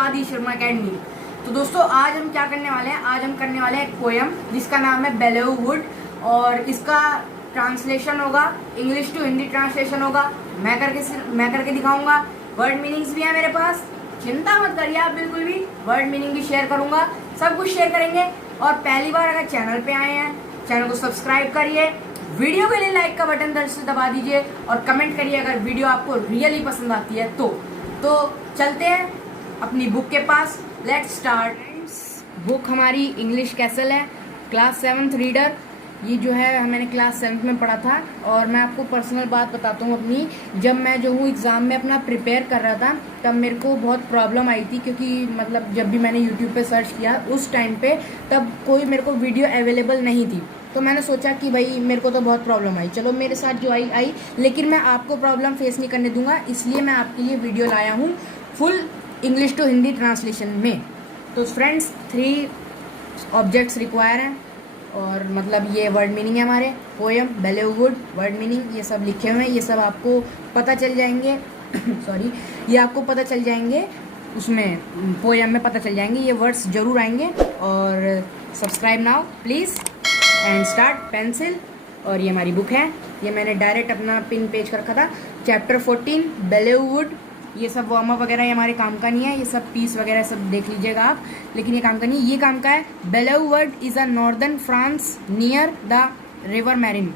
आदि शर्मा अकेडमी। तो दोस्तों आज हम क्या करने वाले हैं, आज हम करने वाले हैं एक पोयम जिसका नाम है बेलेवुड और इसका ट्रांसलेशन होगा, इंग्लिश टू हिंदी ट्रांसलेशन होगा। मैं करके दिखाऊंगा। वर्ड मीनिंग्स भी है मेरे पास, चिंता मत करिए आप बिल्कुल भी। वर्ड मीनिंग भी शेयर करूंगा, सब कुछ शेयर करेंगे। और पहली बार अगर चैनल पे आए हैं, चैनल को सब्सक्राइब करिए, वीडियो के लिए लाइक का बटन दर्ज से दबा दीजिए और कमेंट करिए अगर वीडियो आपको रियली पसंद आती है तो चलते हैं अपनी बुक के पास। Let's start. बुक हमारी इंग्लिश कैसल है, क्लास 7th रीडर। ये जो है मैंने क्लास 7th में पढ़ा था। और मैं आपको पर्सनल बात बताता हूँ अपनी, जब मैं जो हूँ एग्ज़ाम में अपना प्रिपेयर कर रहा था तब मेरे को बहुत प्रॉब्लम आई थी, क्योंकि मतलब जब भी मैंने यूट्यूब पे सर्च किया उस टाइम पे तब कोई मेरे को वीडियो अवेलेबल नहीं थी। तो मैंने सोचा कि भाई मेरे को तो बहुत प्रॉब्लम आई, चलो मेरे साथ जो आई, लेकिन मैं आपको प्रॉब्लम फेस नहीं करने दूंगा, इसलिए मैं आपके लिए वीडियो लाया हूँ full English to Hindi translation में। तो फ्रेंड्स 3 ऑब्जेक्ट्स रिक्वायर हैं और मतलब ये वर्ड मीनिंग है हमारे पोएम बेलेवुड। वर्ड मीनिंग ये सब लिखे हुए हैं, ये सब आपको पता चल जाएंगे सॉरी, ये आपको पता चल जाएंगे उसमें पोएम में पता चल जाएंगे, ये वर्ड्स जरूर आएंगे। और subscribe now please and start pencil. और ये हमारी बुक है, ये मैंने डायरेक्ट अपना पिन पेज कर रखा था। चैप्टर 14 बेलेवुड। ये सब वार्म अप वगैरह ये हमारे काम का नहीं है, ये सब पीस वगैरह सब देख लीजिएगा आप, लेकिन ये काम का नहीं, ये काम का है। Belleau Wood is a northern France near the river Marne.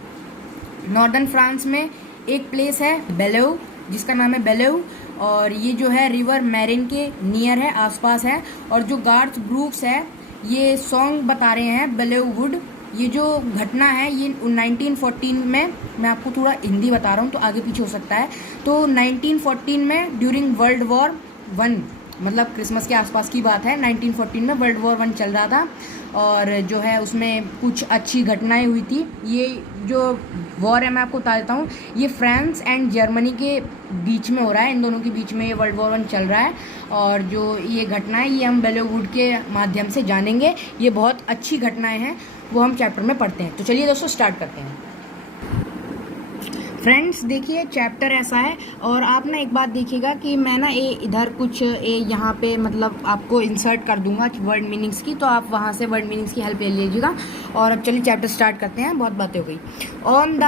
Northern France में एक प्लेस है बेलेव जिसका नाम है बेलेव, और ये जो है रिवर मैरिन के नियर है, आसपास है। और जो गार्थ ब्रूक्स है ये सॉन्ग बता रहे हैं बेलेवुड। ये जो घटना है ये 1914 में, मैं आपको थोड़ा हिंदी बता रहा हूँ तो आगे पीछे हो सकता है। तो 1914 में ड्यूरिंग वर्ल्ड वॉर 1, मतलब क्रिसमस के आसपास की बात है, 1914 में वर्ल्ड वॉर 1 चल रहा था और जो है उसमें कुछ अच्छी घटनाएं हुई थी। ये जो वॉर है मैं आपको बता देता हूँ, ये फ्रांस एंड जर्मनी के बीच में हो रहा है, इन दोनों के बीच में ये वर्ल्ड वॉर 1 चल रहा है। और जो ये घटनाएं ये हम बेलेवुड के माध्यम से जानेंगे, ये बहुत अच्छी घटनाएं हैं, वो हम चैप्टर में पढ़ते हैं। तो चलिए दोस्तों स्टार्ट करते हैं। फ्रेंड्स देखिए चैप्टर ऐसा है, और आप ना एक बात देखिएगा कि मैं ना इधर कुछ यहाँ पे मतलब आपको इंसर्ट कर दूंगा वर्ड मीनिंग्स की, तो आप वहाँ से वर्ड मीनिंग्स की हेल्प ले लीजिएगा। और अब चलिए चैप्टर स्टार्ट करते हैं, बहुत बातें हो गई। On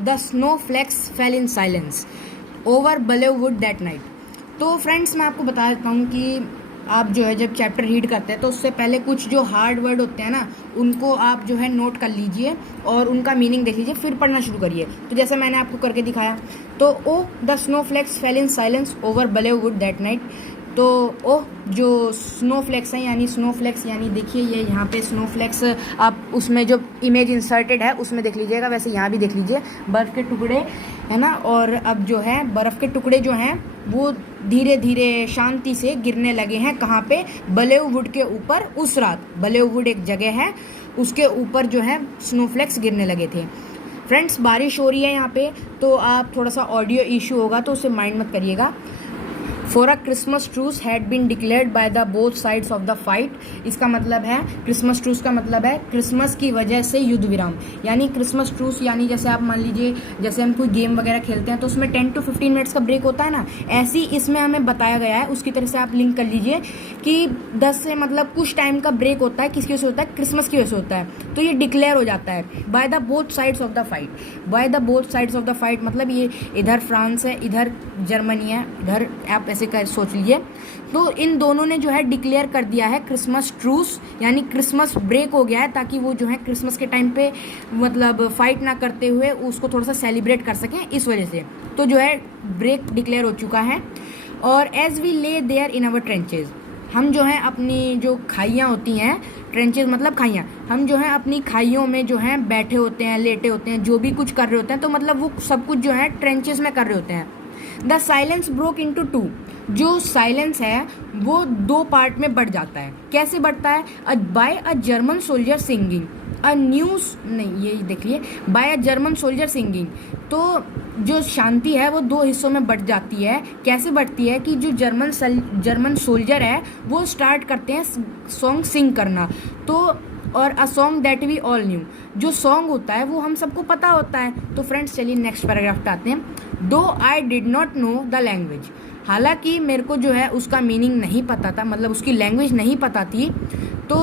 the snowflakes fell in silence over Belleau Wood that night. तो फ्रेंड्स मैं आपको बता देता हूँ कि आप जो है जब चैप्टर रीड करते हैं तो उससे पहले कुछ जो हार्ड वर्ड होते हैं ना उनको आप जो है नोट कर लीजिए और उनका मीनिंग देख लीजिए, फिर पढ़ना शुरू करिए। तो जैसे मैंने आपको करके दिखाया, तो the snowflakes fell in silence over Belleau Wood that night. तो जो स्नो फ्लेक्स हैं यानी स्नो फ्लेक्स यानी देखिए ये यहाँ पे स्नो फ्लेक्स, आप उसमें जो इमेज इंसर्टेड है उसमें देख लीजिएगा, वैसे यहाँ भी देख लीजिए बर्फ़ के टुकड़े है ना। और अब जो है बर्फ़ के टुकड़े जो हैं वो धीरे धीरे शांति से गिरने लगे हैं। कहाँ पे? बेलेवुड के ऊपर। उस रात बेलेवुड एक जगह है, उसके ऊपर जो है स्नोफ्लेक्स गिरने लगे थे। फ्रेंड्स बारिश हो रही है यहाँ पे, तो आप थोड़ा सा ऑडियो इशू होगा तो उसे माइंड मत करिएगा। For a Christmas truce had been declared by the both sides of the fight. इसका मतलब है क्रिसमस ट्रूस का मतलब है क्रिसमस की वजह से युद्ध विराम। यानी क्रिसमस ट्रूस यानी जैसे आप मान लीजिए जैसे हम कोई गेम वगैरह खेलते हैं तो उसमें 10 to 15 मिनट्स का ब्रेक होता है ना, ऐसे ही इसमें हमें बताया गया है, उसकी तरह से आप लिंक कर लीजिए कि 10 से मतलब कुछ टाइम का ब्रेक होता है। किसकी वजह से होता है? क्रिसमस की वजह से होता है। तो ये डिक्लेयर हो जाता है bye the both sides of the fight. Bye the both sides of the fight मतलब ये इधर फ्रांस है, इधर जर्मनी है, इधर आप ऐसे कर सोच लीजिए। तो इन दोनों ने जो है डिक्लेयर कर दिया है क्रिसमस ट्रूस, यानी क्रिसमस ब्रेक हो गया है ताकि वो जो है क्रिसमस के टाइम पे मतलब फाइट ना करते हुए उसको थोड़ा सा सेलिब्रेट कर सकें, इस वजह से। तो जो है ब्रेक डिक्लेयर हो चुका है। और as we lay there in our trenches, हम जो है अपनी जो खाइयाँ होती हैं, ट्रेंचेज मतलब खाइयाँ, हम जो है अपनी खाइयों में जो है बैठे होते हैं, लेटे होते हैं, जो भी कुछ कर रहे होते हैं, तो मतलब वो सब कुछ जो है ट्रेंचेज में कर रहे होते हैं। The silence broke into 2। जो साइलेंस है वो 2 पार्ट में बढ़ जाता है। कैसे बढ़ता है? By a German soldier singing a news, नहीं ये देखिए, by a German soldier singing. तो जो शांति है वो 2 हिस्सों में बढ़ जाती है। कैसे बढ़ती है कि जो जर्मन सोल्जर है वो स्टार्ट करते हैं सॉन्ग सिंग करना। तो और a song that we all knew, जो सॉन्ग होता है वो हम सबको पता होता है। तो फ्रेंड्स चलिए नेक्स्ट पैराग्राफ पे आते हैं। दो I did not know the language, हालांकि मेरे को जो है उसका मीनिंग नहीं पता था, मतलब उसकी लैंग्वेज नहीं पता थी। तो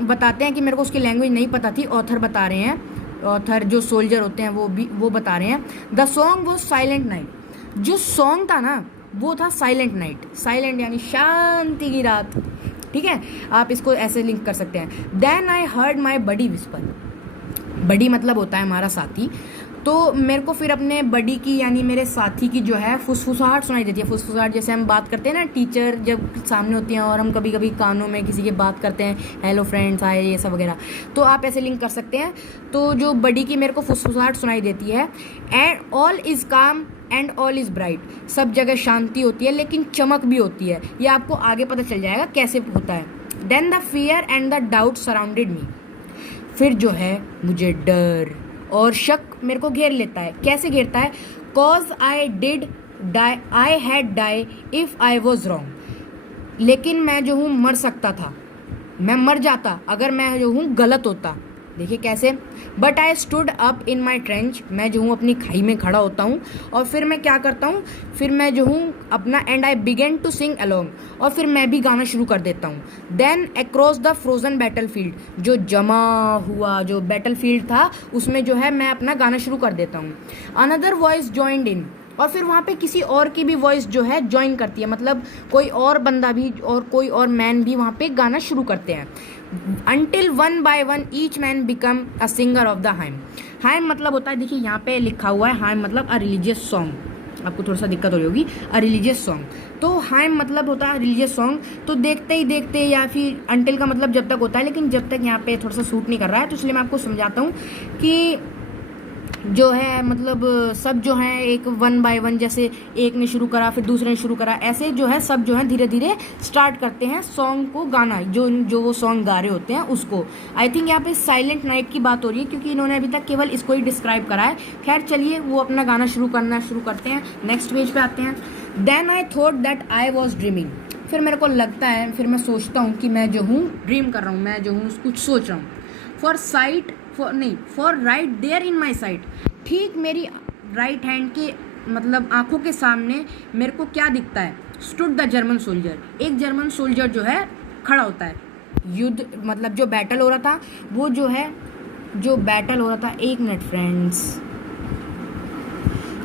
बताते हैं कि मेरे को उसकी लैंग्वेज नहीं पता थी, ऑथर बता रहे हैं, ऑथर जो सोल्जर होते हैं वो बता रहे हैं। द सॉन्ग वो साइलेंट नाइट, जो सॉन्ग था ना वो था साइलेंट नाइट, साइलेंट यानी शांति की रात, ठीक है, आप इसको ऐसे लिंक कर सकते हैं। Then I heard my buddy whisper, buddy मतलब होता है हमारा साथी, तो मेरे को फिर अपने बडी की यानी मेरे साथी की जो है फुसफुसाहट सुनाई देती है। फुसफुसाहट जैसे हम बात करते हैं ना, टीचर जब सामने होती हैं और हम कभी कभी कानों में किसी के बात करते हैं, हेलो फ्रेंड्स हाय ये सब वगैरह, तो आप ऐसे लिंक कर सकते हैं। तो जो बडी की मेरे को फुसफुसाहट सुनाई देती है। एंड ऑल इज़ काम एंड ऑल इज़ ब्राइट, सब जगह शांति होती है लेकिन चमक भी होती है, ये आपको आगे पता चल जाएगा कैसे होता है। Then the fear and the doubt surrounded me, फिर जो है मुझे डर और शक मेरे को घेर लेता है। कैसे घेरता है? Cause I had die if I was wrong, लेकिन मैं जो हूँ मर सकता था, मैं मर जाता अगर मैं जो हूँ गलत होता। देखिए कैसे, but I stood up in my trench, मैं जो हूँ अपनी खाई में खड़ा होता हूँ और फिर मैं क्या करता हूँ, फिर मैं जो हूँ अपना and I begin to sing along, और फिर मैं भी गाना शुरू कर देता हूँ। Then across the frozen battle field, जो जमा हुआ जो बैटल फील्ड था उसमें जो है मैं अपना गाना शुरू कर देता हूँ। अनदर वॉइस जॉइंड इन, और फिर वहाँ पे किसी और की भी वॉइस जो है ज्वाइन करती है, मतलब कोई और बंदा भी और कोई और मैन भी वहाँ पे गाना शुरू करते हैं। Until one by one each man become a singer of the hymn, hymn मतलब होता है, देखिए यहाँ पे लिखा हुआ है hymn मतलब अ रिलीजियस सॉन्ग, आपको थोड़ा सा दिक्कत हो रही होगी, अ रिलीजियस सॉन्ग, तो hymn मतलब होता है रिलीजियस सॉन्ग। तो देखते ही देखते या फिर until का मतलब जब तक होता है, लेकिन जब तक यहाँ पे थोड़ा सा सूट नहीं कर रहा है, तो इसलिए मैं आपको समझाता हूँ कि जो है मतलब सब जो है एक वन बाय वन, जैसे एक ने शुरू करा फिर दूसरे ने शुरू करा, ऐसे जो है सब जो है धीरे धीरे स्टार्ट करते हैं सॉन्ग को गाना, जो वो सॉन्ग गा रहे होते हैं उसको। आई थिंक यहाँ पे साइलेंट नाइट की बात हो रही है, क्योंकि इन्होंने अभी तक केवल इसको ही डिस्क्राइब करा है। खैर चलिए वो अपना गाना शुरू करते हैं, नेक्स्ट पेज पे आते हैं। Then I thought that I was dreaming, फिर मेरे को लगता है, फिर मैं सोचता हूँ कि मैं जो हूँ ड्रीम कर रहा हूँ, मैं जो हूँ कुछ सोच रहा हूँ। For right there in my sight, ठीक मेरी राइट हैंड के मतलब आंखों के सामने मेरे को क्या दिखता है? स्टूड द जर्मन सोल्जर, एक जर्मन सोल्जर जो है खड़ा होता है। युद्ध मतलब जो बैटल हो रहा था वो जो है, जो बैटल हो रहा था, एक मिनट फ्रेंड्स,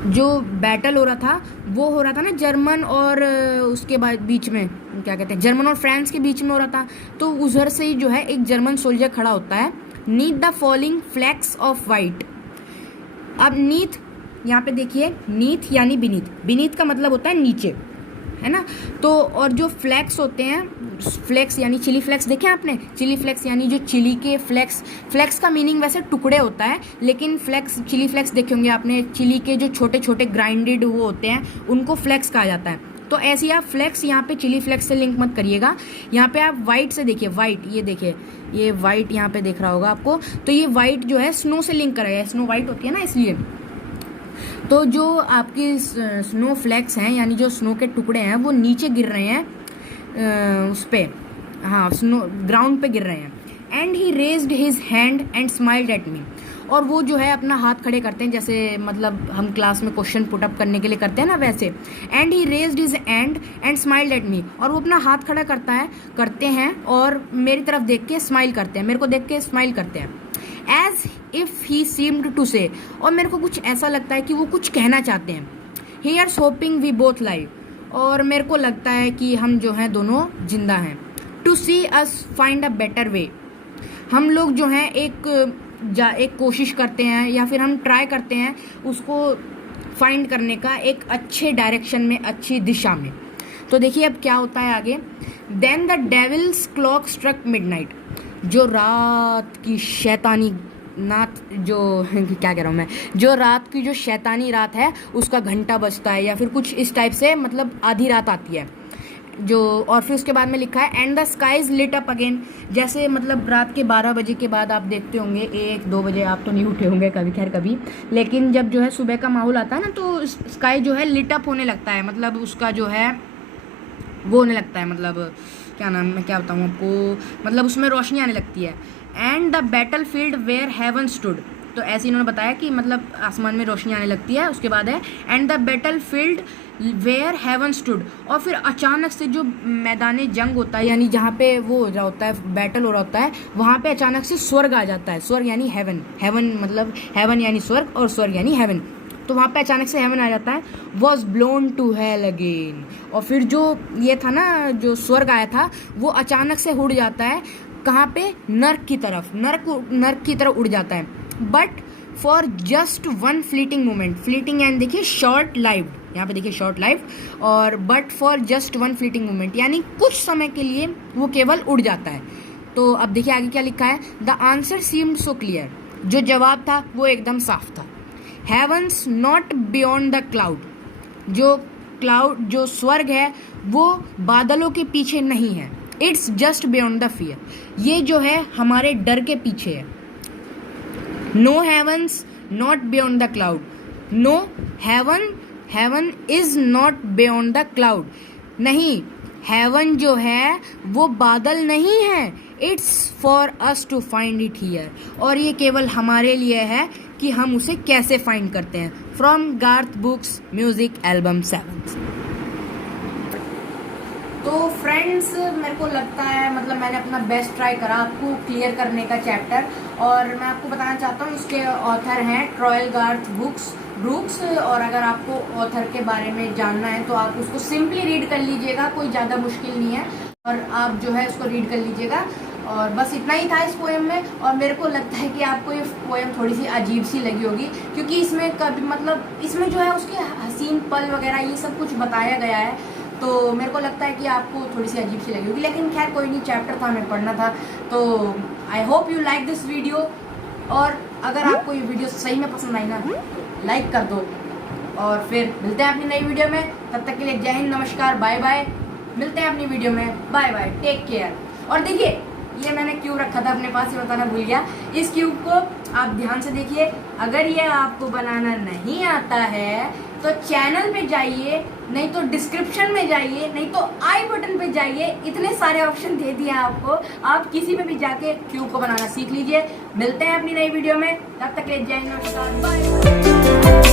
जो बैटल हो रहा था वो हो रहा था ना जर्मन और उसके बाद बीच में क्या कहते हैं, जर्मन और फ्रांस के बीच में हो रहा था। तो उधर से ही जो है एक जर्मन सोल्जर खड़ा होता है। Neath the falling flakes of white, अब नीथ यहाँ पे देखिए, नीथ यानी बीनीथ का मतलब होता है नीचे, है ना। तो और जो फ्लैक्स होते हैं, फ्लैक्स यानी चिली फ्लैक्स देखे आपने, चिली फ्लैक्स यानी जो चिली के फ्लैक्स का मीनिंग वैसे टुकड़े होता है, लेकिन चिली फ्लैक्स देखे होंगे आपने, चिली के जो छोटे छोटे ग्राइंडेड वो होते हैं उनको फ्लैक्स कहा जाता है। तो ऐसे ही आप फ्लैक्स यहाँ पे चिली फ्लैक्स से लिंक मत करिएगा, यहाँ पे आप वाइट से देखिए, वाइट ये देखिए, ये वाइट यहाँ पे दिख रहा होगा आपको, तो ये वाइट जो है स्नो से लिंक कराया है, स्नो वाइट होती है ना इसलिए। तो जो आपकी स्नो फ्लैक्स हैं यानी जो स्नो के टुकड़े हैं वो नीचे गिर रहे हैं उस पे, हाँ स्नो ग्राउंड पे गिर रहे हैं। And he raised his hand and smiled at me, और वो जो है अपना हाथ खड़े करते हैं, जैसे मतलब हम क्लास में क्वेश्चन पुट अप करने के लिए करते हैं ना वैसे। And he raised his hand and smiled at me, और वो अपना हाथ खड़ा करते हैं और मेरी तरफ देख के स्माइल करते हैं, मेरे को देख के स्माइल करते हैं। As if he seemed to say, और मेरे को कुछ ऐसा लगता है कि वो कुछ कहना चाहते हैं। Here's hoping we both live, और मेरे को लगता है कि हम जो हैं दोनों जिंदा हैं। To see us find a better way, हम लोग जो हैं एक कोशिश करते हैं या फिर हम ट्राई करते हैं उसको फाइंड करने का एक अच्छे डायरेक्शन में, अच्छी दिशा में। तो देखिए अब क्या होता है आगे। Then the devil's clock struck midnight, जो रात की शैतानी नात जो क्या कह रहा हूँ मैं, जो रात की जो शैतानी रात है उसका घंटा बजता है या फिर कुछ इस टाइप से, मतलब आधी रात आती है जो। और फिर उसके बाद में लिखा है and the skies lit up again, जैसे मतलब रात के 12 बजे के बाद आप देखते होंगे 1-2 बजे, आप तो नहीं उठे होंगे कभी, खैर कभी, लेकिन जब जो है सुबह का माहौल आता है ना तो स्काई जो है लिट अप होने लगता है, मतलब उसका जो है वो होने लगता है, मतलब क्या नाम, मैं क्या बताऊँ आपको, मतलब उसमें रोशनी आने लगती है। And the battle field where heaven stood, तो ऐसे इन्होंने बताया कि मतलब आसमान में रोशनी आने लगती है। उसके बाद है and the battle field where heaven stood, और फिर अचानक से जो मैदान जंग होता है, यानी जहाँ पे वो हो रहा होता है, बैटल हो रहा होता है, वहाँ पे अचानक से स्वर्ग आ जाता है। स्वर्ग यानी हेवन, हेवन मतलब हेवन यानी स्वर्ग और स्वर्ग यानी हेवन। तो वहाँ पे अचानक से हेवन आ जाता है। Was blown to hell again, और फिर जो ये था ना, जो स्वर्ग आया था वो अचानक से उड़ जाता है कहाँ पे, नर्क की तरफ, नर्क की तरफ उड़ जाता है। But for just one fleeting moment, fleeting and देखिए शॉर्ट लाइव्ड, यहाँ पे देखिए शॉर्ट लाइफ, और but for just one fleeting moment यानी कुछ समय के लिए वो केवल उड़ जाता है। तो अब देखिए आगे क्या लिखा है, the answer seemed so clear, जो जवाब था वो एकदम साफ था। Heaven's not beyond the cloud, जो स्वर्ग है वो बादलों के पीछे नहीं है। It's just beyond the fear, ये जो है हमारे डर के पीछे है। No heaven's not beyond the cloud, no heaven is not beyond the cloud, नहीं, हेवन जो है वो बादल नहीं है। It's for us to find it here, और ये केवल हमारे लिए है कि हम उसे कैसे फाइंड करते हैं। From Garth books music album 7। तो फ्रेंड्स मेरे को लगता है मतलब मैंने अपना बेस्ट ट्राई करा आपको क्लियर करने का चैप्टर, और मैं आपको बताना चाहता हूँ इसके ऑथर हैं ट्रॉयल गार्थ ब्रूक्स, और अगर आपको ऑथर के बारे में जानना है तो आप उसको सिंपली रीड कर लीजिएगा, कोई ज़्यादा मुश्किल नहीं है, और आप जो है उसको रीड कर लीजिएगा। और बस इतना ही था इस पोएम में, और मेरे को लगता है कि आपको ये पोएम थोड़ी सी अजीब सी लगी होगी, क्योंकि इसमें कभी मतलब इसमें जो है उसके हसीन पल वगैरह ये सब कुछ बताया गया है, तो मेरे को लगता है कि आपको थोड़ी सी अजीब सी लगी होगी, लेकिन खैर कोई नहीं, चैप्टर था, हमें पढ़ना था। तो I hope you like this video, और अगर आपको ये वीडियो सही में पसंद आई ना, लाइक कर दो, और फिर मिलते हैं अपनी नई वीडियो में। तब तक के लिए जय हिंद, नमस्कार, बाय बाय, मिलते हैं अपनी वीडियो में, बाय बाय, टेक केयर। और देखिए ये मैंने क्यूब रखा था अपने पास, ये बताना भूल गया, इस क्यूब को आप ध्यान से देखिए, अगर ये आपको बनाना नहीं आता है तो चैनल पे जाइए, नहीं तो डिस्क्रिप्शन में जाइए, नहीं तो आई बटन पे जाइए, इतने सारे ऑप्शन दे दिए आपको, आप किसी पे भी जाके क्यूब को बनाना सीख लीजिए। मिलते हैं अपनी नई वीडियो में, तब तक के लिए जय हिंद, नमस्कार, बाय।